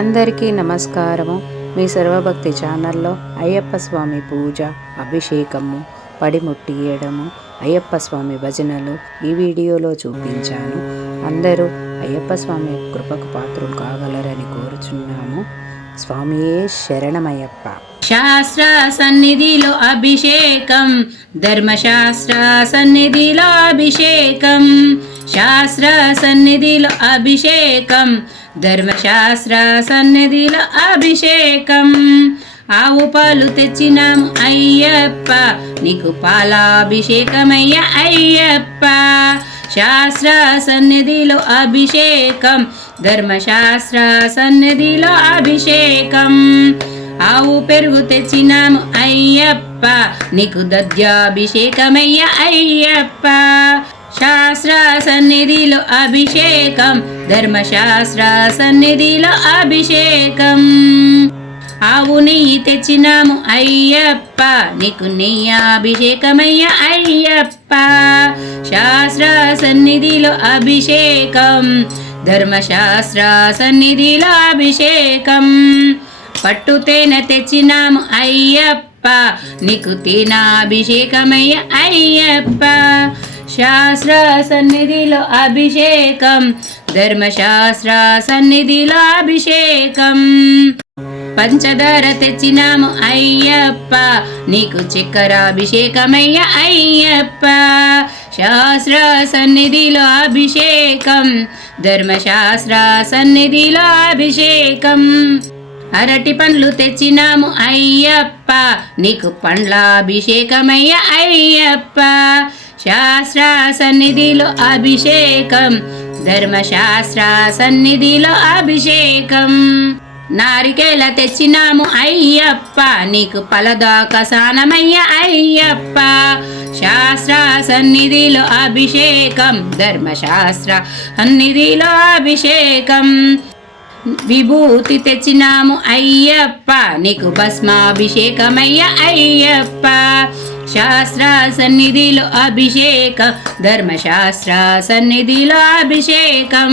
అందరికీ నమస్కారము. మీ సర్వభక్తి ఛానల్లో అయ్యప్ప స్వామి పూజ, అభిషేకము, పడిముట్టియడము, అయ్యప్ప స్వామి భజనలు ఈ వీడియోలో చూపించాను. అందరూ అయ్యప్ప స్వామి కృపకు పాత్రలు కాగలరని కోరుచున్నాము. స్వామియే శరణమయ్యప్ప. శాస్త్ర సన్నిధిలో అభిషేకం, ధర్మశాస్త్ర సన్నిధిలో అభిషేకం. శాస్త్ర సన్నిధిలో అభిషేకం, ధర్మశాస్త్ర సన్నిధిలో అభిషేకం. ఆవు పాలు తెచ్చినాము అయ్యప్ప, నీకు పాలాభిషేకమయ్య అయ్యప్ప. శాస్త్ర సన్నిధిలో అభిషేకం, ధర్మశాస్త్ర సన్నిధిలో అభిషేకం. ఆవు పెరుగు తెచ్చినాము అయ్యప్ప, నీకు దధ్యాభిషేకమయ్య అయ్యప్ప. శాస్త్ర సన్నిధిలో అభిషేకం, ధర్మశాస్త్ర సన్నిధిలో అభిషేకం. ఆవు నెయ్యి తెచ్చినాము అయ్యప్ప, నీకు నెయ్యాభిషేకమయ్య అయ్యప్ప. శాస్త్ర సన్నిధిలో అభిషేకం, ధర్మశాస్త్ర సన్నిధిలో అభిషేకం. పట్టు తేనె తెచ్చినాము అయ్యప్ప, నీకు తేనాభిషేకమయ్య అయ్యప్ప. శాస్త్ర సన్నిధిలో అభిషేకం, ధర్మశాస్త్ర సన్నిధిలో అభిషేకం. పంచదార తెచ్చినాము అయ్యప్ప, నీకు చక్కెరాభిషేకమయ్య అయ్యప్ప. శాస్త్ర సన్నిధిలో అభిషేకం, ధర్మశాస్త్ర సన్నిధిలో అభిషేకం. అరటి పండ్లు తెచ్చినాము అయ్యప్ప, నీకు పండ్లాభిషేకమయ్య అయ్యప్ప. శాస్త్ర సన్నిధిలో అభిషేకం, ధర్మశాస్త్ర సన్నిధిలో అభిషేకం. నారికేల తెచ్చినాము అయ్యప్ప, నీకు పలదాక సానమయ్య అయ్యప్ప. శాస్త్ర సన్నిధిలో అభిషేకం, ధర్మశాస్త్ర సన్నిధిలో అభిషేకం. విభూతి తెచ్చినాము అయ్యప్ప, నీకు భస్మాభిషేకమయ్య అయ్యప్ప. శాస్త్ర సన్నిధిలో అభిషేకం, ధర్మశాస్త్ర సన్నిధిలో అభిషేకం.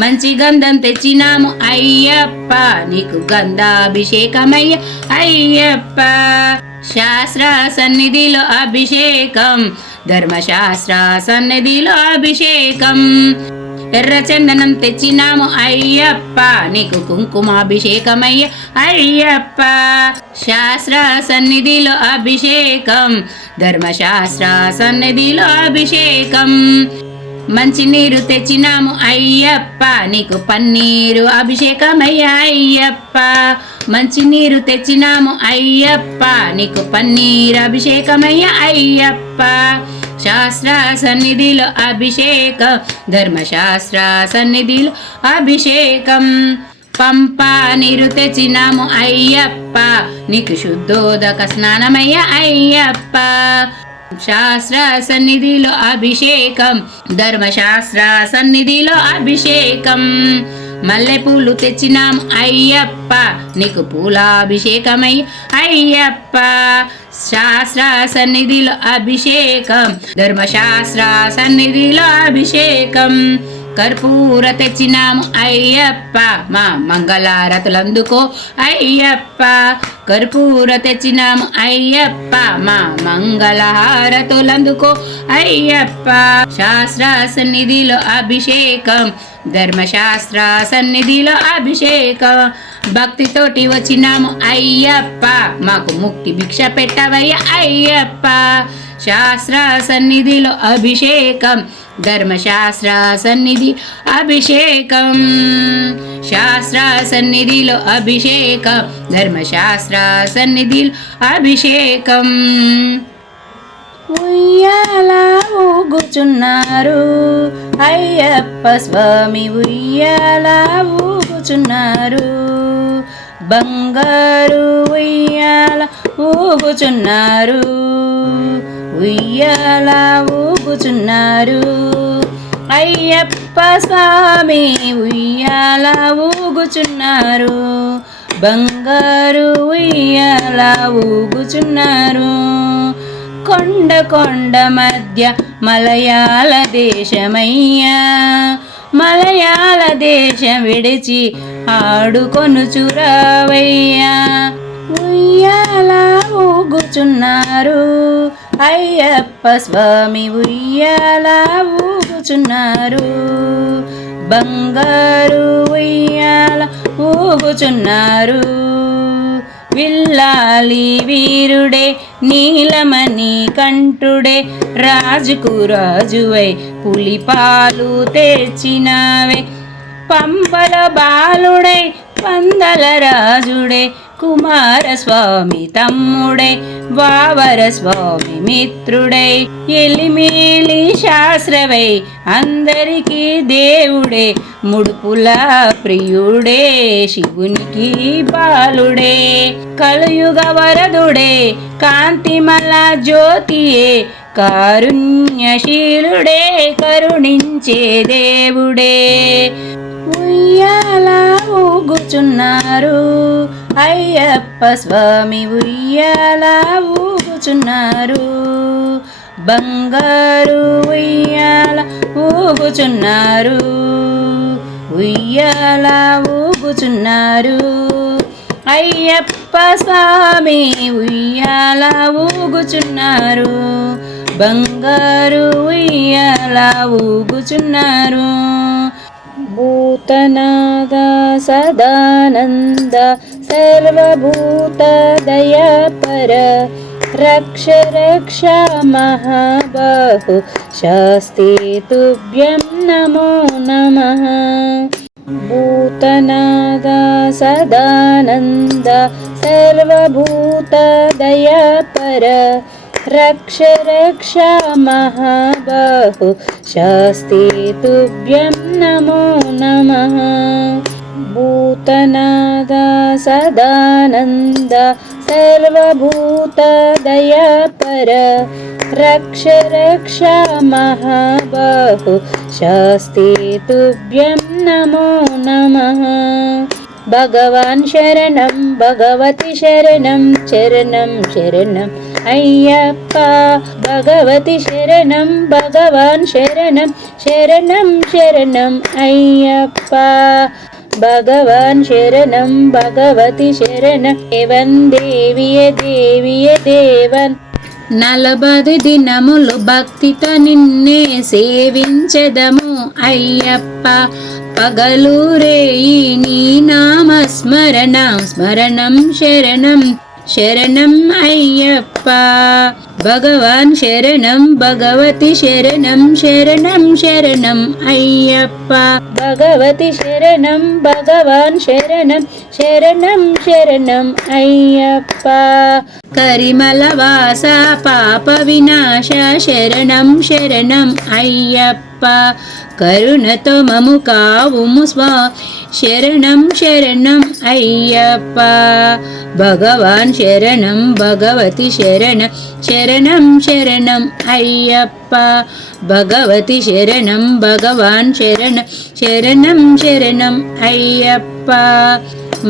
మంచి గంధం తెచ్చినాము అయ్యప్ప, నీకు గంధాభిషేకమయ్య అయ్యప్ప. శాస్త్ర సన్నిధిలో అభిషేకం, ధర్మశాస్త్ర సన్నిధిలో అభిషేకం. ఎర్ర చందనం తెచ్చినాము అయ్యప్ప, నీకు కుంకుమాభిషేకమయ్య అయ్యప్ప. శాస్త్ర సన్నిధిలో అభిషేకం, ధర్మశాస్త్ర సన్నిధిలో అభిషేకం. మంచినీరు తెచ్చినాము అయ్యప్ప, నీకు పన్నీరు అభిషేకమయ్య అయ్యప్ప. మంచినీరు తెచ్చినాము అయ్యప్ప, నీకు పన్నీరు అభిషేకమయ్య అయ్యప్ప. శాస్త్ర సన్నిధిలో అభిషేకం, ధర్మశాస్త్ర సన్నిధిలో అభిషేకం. పంపా నీరు తెచ్చినాము అయ్యప్ప, నీకు శుద్ధోదక స్నానమయ్య అయ్యప్ప. శాస్త్ర సన్నిధిలో అభిషేకం, ధర్మశాస్త్ర సన్నిధిలో అభిషేకం. మల్లెపూలు తెచ్చినాము అయ్యప్ప, నీకు పూలాభిషేకమయ్య అయ్యప్ప. శాస్త్ర సన్నిధిలో అభిషేకం, ధర్మశాస్త్ర సన్నిధిలో అభిషేకం. కర్పూర తెచ్చినాము అయ్యప్ప, మా మంగళారతులందుకో అయ్యప్ప. కర్పూర తెచ్చినాము అయ్యప్ప, మా మంగళహారతులందుకో అయ్యప్ప. శాస్త్ర సన్నిధిలో అభిషేకం, ధర్మశాస్త్ర సన్నిధిలో అభిషేకం. భక్తితోటి వచ్చినాము అయ్యప్ప, మాకు ముక్తి భిక్ష పెట్టవయ్య అయ్యప్ప. శాస్త్ర సన్నిధిలో అభిషేకం, ధర్మశాస్త్ర సన్నిధి అభిషేకం. శాస్త్ర సన్నిధిలో అభిషేకం, ధర్మశాస్త్ర సన్నిధిలో అభిషేకం. ఉయ్యాల ఊగుచున్నారు అయ్యప్ప స్వామి, ఉయ్యాల ఊగుచున్నారు. బంగారు ఉయ్యాల ఊగుచున్నారు, ఉయ్యాల ఊగుచున్నారు. అయ్యప్ప స్వామి ఉయ్యాల ఊగుచున్నారు, బంగారు ఉయ్యాల ఊగుచున్నారు. కొండ కొండ మధ్య మలయాళ దేశమయ్యా, మలయాళ ఉయ్యాల దేశం విడిచి ఆడుకొనుచురావయ్యా. ఉయ్యాల ఊగుచున్నారు అయ్యప్ప స్వామి, ఉయ్యాల ఊగుచున్నారు. బంగారు ఉయ్యాల ఊగుచున్నారు. విల్లాలి వీరుడే నీలమణి కంఠుడే, రాజుకు రాజువై పులిపాలు తెచ్చినావే. పంపల బాలుడై పందల రాజుడే, కుమారస్వామి తమ్ముడై వావర స్వామి మిత్రుడై, ఎలిమేలి శాస్త్రవై అందరికీ దేవుడే, ముడుపుల ప్రియుడే శివునికి బాలుడే. కలియుగ వరదుడే కాంతిమల జ్యోతియే, కారుణ్యశీలుడే కరుణించే దేవుడే. ఉయ్యాల ఊగుచున్నారు అయ్యప్ప స్వామి, ఉయ్యాల ఊగుచున్నారు. బంగారు ఉయ్యాల ఊగుచున్నారు. ఉయ్యాల ఊగుచున్నారు అయ్యప్ప స్వామి, ఉయ్యాల ఊగుచున్నారు. బంగారు ఉయ్యాల ఊగుచున్నారు. భూతనాద సదానంద సర్వభూత దయాపర, రక్ష రక్ష మహాబాహు శాస్తి తుభ్యం నమో నమః. భూతనాద సదానంద సర్వభూత దయాపర, రక్ష రక్ష మహాబాహు శాస్తి తుభ్యం నమో నమః. భూతనాద సదానంద సర్వభూత దయాపర, రక్ష రక్ష మహాబాహు శాస్తి తుభ్యం నమో నమః. భగవాన్ శరణం భగవతి శరణం, చరణం శరణం అయ్యప్ప. భగవతి శరణం భగవాన్ శరణం, శరణం శరణం అయ్యప్ప. భగవాన్ శరణం భగవతి శరణం, దేవన్ దేవియ దేవియ దేవన్. 40 దినములు భక్తితో నిన్నే సేవించెదము అయ్యప్ప. పగలు రేయి నీ నామ స్మరణం, స్మరణం శరణం శరణం అయ్యప్ప. భగవాన్ శరణం భగవతి శరణం, శరణం శరణం అయ్యప్ప. భగవతి శరణం భగవాన్ శరణం, శరణం శరణం అయ్యప్ప. కరిమల వాస పాప వినాశ, శరణం శరణం అయ్యప్ప. కరుణతో మము కావుము స్వా, శరణం శరణం అయ్యప్ప. భగవాన్ శరణం భగవతి శరణం, శరణం శరణం అయ్యప్ప. భగవతి శరణం భగవాన్ శరణం, శరణం శరణం అయ్యప్ప.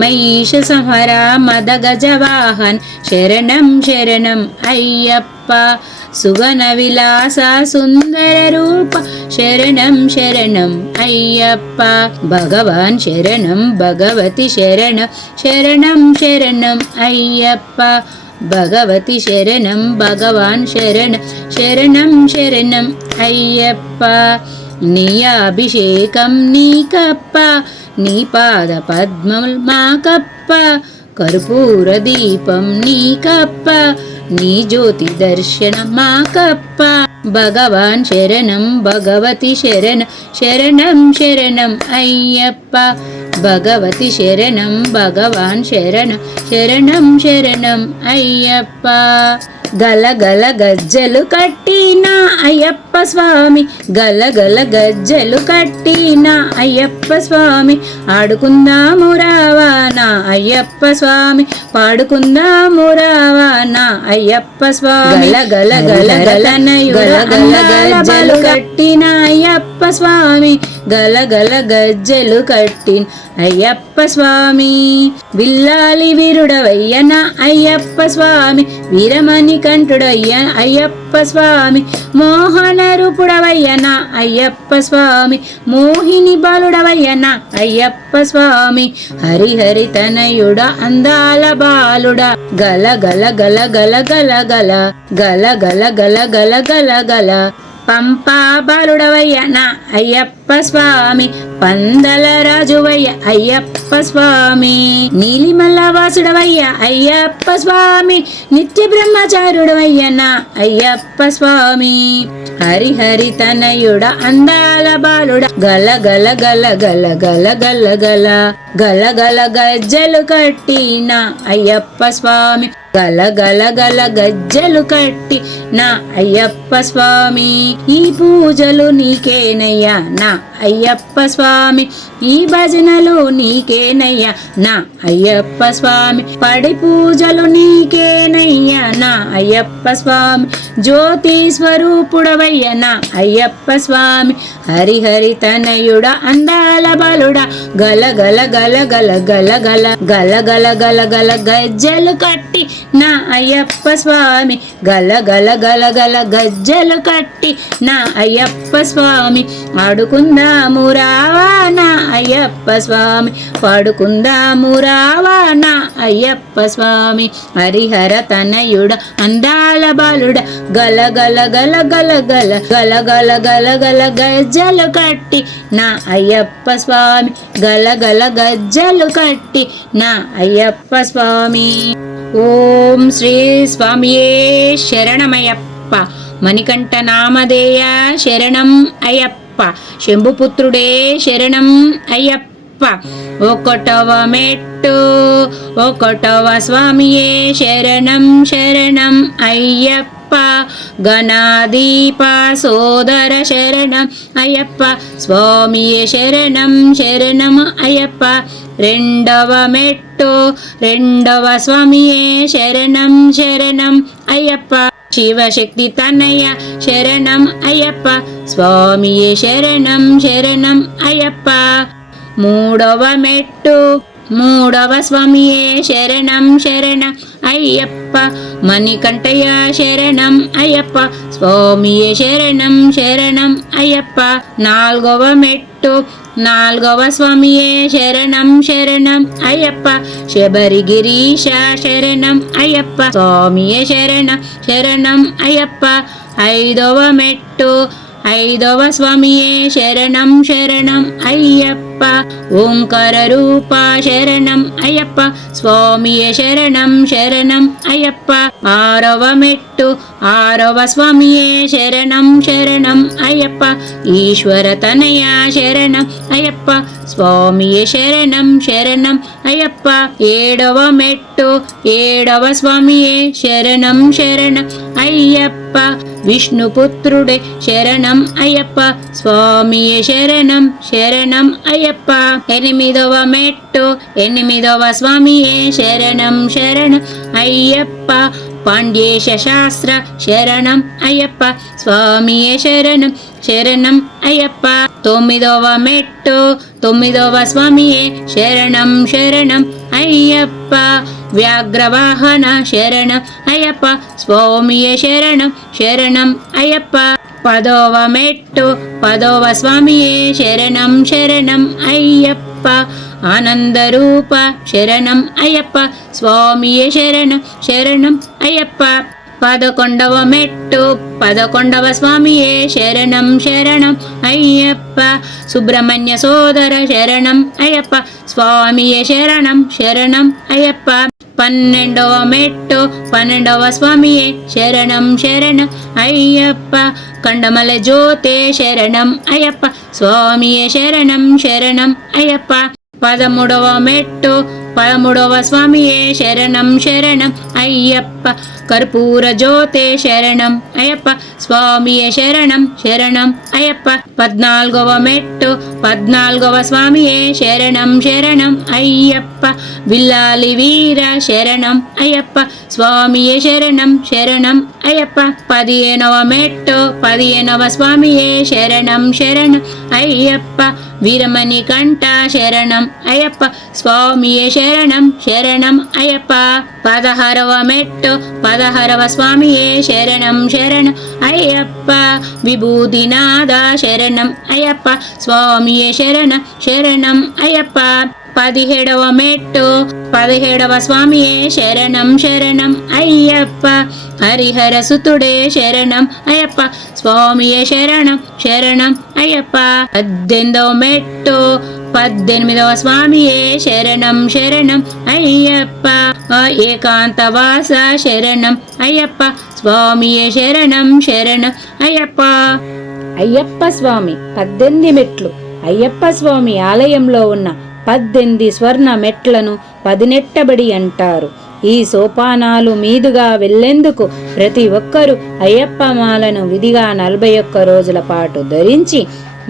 మహిష సంహర మద గజవాహన్, శరణం శరణం అయ్యప్ప. సుగన విలాస సుందర రూప, శరణం శరణం అయ్యప్ప. భగవాన్ శరణం భగవతి శరణం, శరణం శరణం అయ్యప్ప. భగవతి శరణం భగవాన్ శరణం, శరణం శరణం అయ్యప్ప. నీ అభిషేకం నీకప్ప, నీ పాద పద్మముల్ మాకప్ప. కర్పూర దీపం నీకప్ప, నీ జ్యోతి దర్శనం మాకప్ప. భగవాన్ శరణం భగవతి శరణం, శరణం శరణం అయ్యప్ప. భగవతి శరణం భగవాన్ శరణం, శరణం శరణం అయ్యప్ప. గలగల గజ్జలు కట్టిన అయ్యప్ప స్వామి, గలగల గజ్జలు కట్టిన అయ్యప్ప స్వామి. ఆడుకుందాము రావానా అయ్యప్ప స్వామి, పాడుకుందాము రావానా అయ్యప్ప స్వామి. గలగల గలగలనయుల గజ్జలు కట్టిన అయ్యప్ప స్వామి, గలగల గజ్జెలు కట్టిన అయ్యప్ప స్వామి. విల్లాలి వీరుడవయ్యన అయ్యప్ప స్వామి, వీరమణి కంఠుడయ్య అయ్యప్ప స్వామి, మోహన రూపుడవయ్యన అయ్యప్ప స్వామి, మోహిని బాలుడవయ్యన అయ్యప్ప స్వామి, హరిహరి తనయుడ అందాల బాలుడ, గల గల గల గల గల గల గల గల గల గల గల గల పంపా బాలుడవయ్యన అయ్యప్ప స్వామి, పందల రాజువయ్య అయ్యప్ప స్వామి, నీలిమల్ల వాసుడవయ్య అయ్యప్ప స్వామి, నిత్య బ్రహ్మచారుడవయ్యన అయ్యప్ప స్వామి, హరిహరి తనయుడ అందాల బాలుడ, గల గల గల గల గల గల గల గల గల గజ్జలు కట్టిన అయ్యప్ప స్వామి, గల గల గల గజ్జలు కట్టి నా అయ్యప్ప స్వామి. ఈ పూజలు నీకేనయ్యా నా అయ్యప్ప స్వామి, ఈ భజనలు నీకేనయ్యా నా అయ్యప్ప స్వామి, పడి పూజలు నీకేనయ్యా నా అయ్యప్ప స్వామి, జ్యోతి స్వరూపుడవయ్య నా అయ్యప్ప స్వామి, హరిహరి తనయుడ అందాల బలుడ, గల గల గల గల గల గల గల గల గల గల గజ్జలు కట్టి నా అయ్యప్ప స్వామి, గల గల గల గల గజ్జలు కట్టి నా అయ్యప్ప స్వామి, ఆడుకుందాము రావా నా అయ్యప్ప స్వామి, పాడుకుందాము రావా నా అయ్యప్ప స్వామి, హరిహర తనయుడ అందాల బాలుడ, గల గల గల గల గల గల గల గల గల గజ్జలు కట్టి నా అయ్యప్ప స్వామి, గల గల గజ్జలు కట్టి నా అయ్యప్ప స్వామి. ఓం శ్రీ స్వామియే శరణమయ్యప్ప, మణికంఠ నామధేయ శరణం అయ్యప్ప, శంభుపుత్రుడే శరణం అయ్యప్ప, ఒకటవ మెట్టు ఒకటవ స్వామియే శరణం శరణం అయ్యప్ప, గణాదీప సోదర శరణం అయ్యప్ప, స్వామియే శరణం శరణం అయ్యప్ప, రెండవ మెట్టు రెండవ స్వామియే శరణం శరణం అయ్యప్ప, శివశక్తి తనయ శరణం అయ్యప్ప, స్వామియే శరణం శరణం అయ్యప్ప, మూడవ మెట్టు మూడవ స్వామియే శరణం శరణం అయ్యప్ప, మణికంఠయ్య శరణం అయ్యప్ప, స్వామియే శరణం శరణం అయ్యప్ప, నాలుగవ మెట్టు నాలుగవ స్వామియే శరణం శరణం అయ్యప్ప, శబరిగిరీశ శరణం అయ్యప్ప, స్వామియే శరణం శరణం అయ్యప్ప, ఐదవ మెట్టు ఐదవ స్వామియే శరణం శరణం అయ్యప్ప, ఓంకార రూప శరణం అయ్యప్ప, స్వామియే శరణం శరణం అయ్యప్ప, ఆరవ మెట్టు ఆరవ స్వామియే శరణం శరణం అయ్యప్ప, ఈశ్వర తనయ శరణం అయ్యప్ప, స్వామియే శరణం శరణం అయ్యప్ప, ఏడవ మెట్టు ఏడవ స్వామియే శరణం శరణం అయ్యప్ప, విష్ణుపుత్రుడే శరణం అయ్యప్ప, స్వామియే శరణం శరణం అయ్యప్ప, ఎనిమిదవ మెట్టు ఎనిమిదవ స్వామియే శరణం శరణం అయ్యప్ప, పాండ్యేశ శాస్త్ర శరణం అయ్యప్ప, స్వామియే శరణం శరణం అయ్యప్ప, తొమ్మిదవ మెట్టు తొమ్మిదవ స్వామియే శరణం శరణం అయ్యప్ప, వ్యాఘ్రవాహన శరణం అయ్యప్ప, స్వామియే శరణం శరణం అయ్యప్ప, పదవ మెట్టు పదవ స్వామియే శరణం శరణం అయ్యప్ప, ఆనందరూప శరణం అయ్యప్ప, స్వామియే శరణం శరణం అయ్యప్ప, పదకొండవ మెట్టు పదకొండవ స్వామియే శరణం శరణం అయ్యప్ప, సుబ్రహ్మణ్య సోదర శరణం అయ్యప్ప, స్వామియే శరణం శరణం అయ్యప్ప, పన్నెండవ మెట్టు పన్నెండవ స్వామియే శరణం శరణం అయ్యప్ప, కండమల జ్యోతే శరణం అయ్యప్ప, స్వామియే శరణం శరణం అయ్యప్ప, పదమూడవ మెట్టు పదమూడవ స్వామియే శరణం శరణం అయ్యప్ప, కర్పూర జ్యోతే శరణం అయ్యప్ప స్వామియే శరణం శరణం అయ్యప్ప 14వ మెట్టు 14వ స్వామియే శరణం శరణం అయ్యప్ప విల్లాలి వీర శరణం అయ్యప్ప స్వామియే శరణం శరణం అయ్యప్ప 15వ మెట్టు 15వ స్వామియే శరణం శరణం అయ్యప్ప వీరమణి కంఠ శరణం అయ్యప్ప స్వామియే శరణం శరణం అయ్యప్ప 16వ మెట్టు 16వ స్వామియే శరణం శరణం అయ్యప్ప విభూతినాథ శరణం అయ్యప్ప స్వామియే శరణం శరణం అయ్యప్ప 17వ మెట్టు 17వ స్వామియే శరణం శరణం అయ్యప్ప హరిహర సుతుడే శరణం అయ్యప్ప స్వామియే శరణం శరణం అయ్యప్ప 18వ మెట్టు 18వ స్వామియే శరణం శరణం అయ్యప్ప ఏకాంతవాస శరణం అయ్యప్ప స్వామియే శరణం శరణం అయ్యప్ప అయ్యప్ప స్వామి 18 మెట్లు అయ్యప్ప స్వామి ఆలయంలో ఉన్న 18 స్వర్ణ మెట్లను 10 నెట్టబడి అంటారు. ఈ సోపానాలు మీదుగా వెళ్లేందుకు ప్రతి ఒక్కరూ అయ్యప్ప మాలను విధిగా 41 రోజుల పాటు ధరించి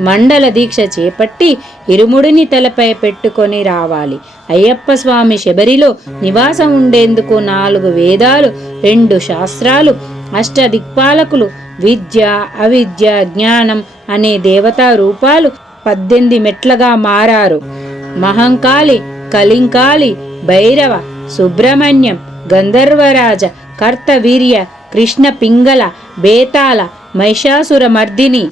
మండల దీక్ష చేపట్టి ఇరుముడిని తలపై పెట్టుకొని రావాలి. అయ్యప్ప స్వామి శబరిలో నివాసం ఉండేందుకు 4 వేదాలు 2 శాస్త్రాలు 8 దిక్పాలకులు విద్య అవిద్య జ్ఞానం అనే దేవతా రూపాలు 18 మెట్లుగా మారారు. మహంకాళి కలింకాళి భైరవ సుబ్రహ్మణ్యం గంధర్వరాజ కర్తవీర్య కృష్ణ పింగళ బేతాళ మహిషాసుర మర్దిని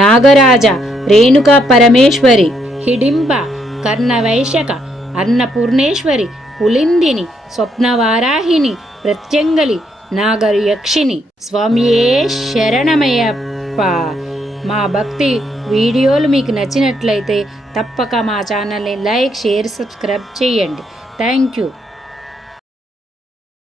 నాగరాజ రేణుకా పరమేశ్వరి హిడింబ కర్ణవైశక అన్నపూర్ణేశ్వరి పులిందిని స్వప్నవారాహిని ప్రత్యంగలి నాగయక్షిని స్వామియే శరణమయ్యప్ప. మా భక్తి వీడియోలు మీకు నచ్చినట్లయితే తప్పక మా ఛానల్ని లైక్ షేర్ సబ్స్క్రైబ్ చేయండి. Thank you.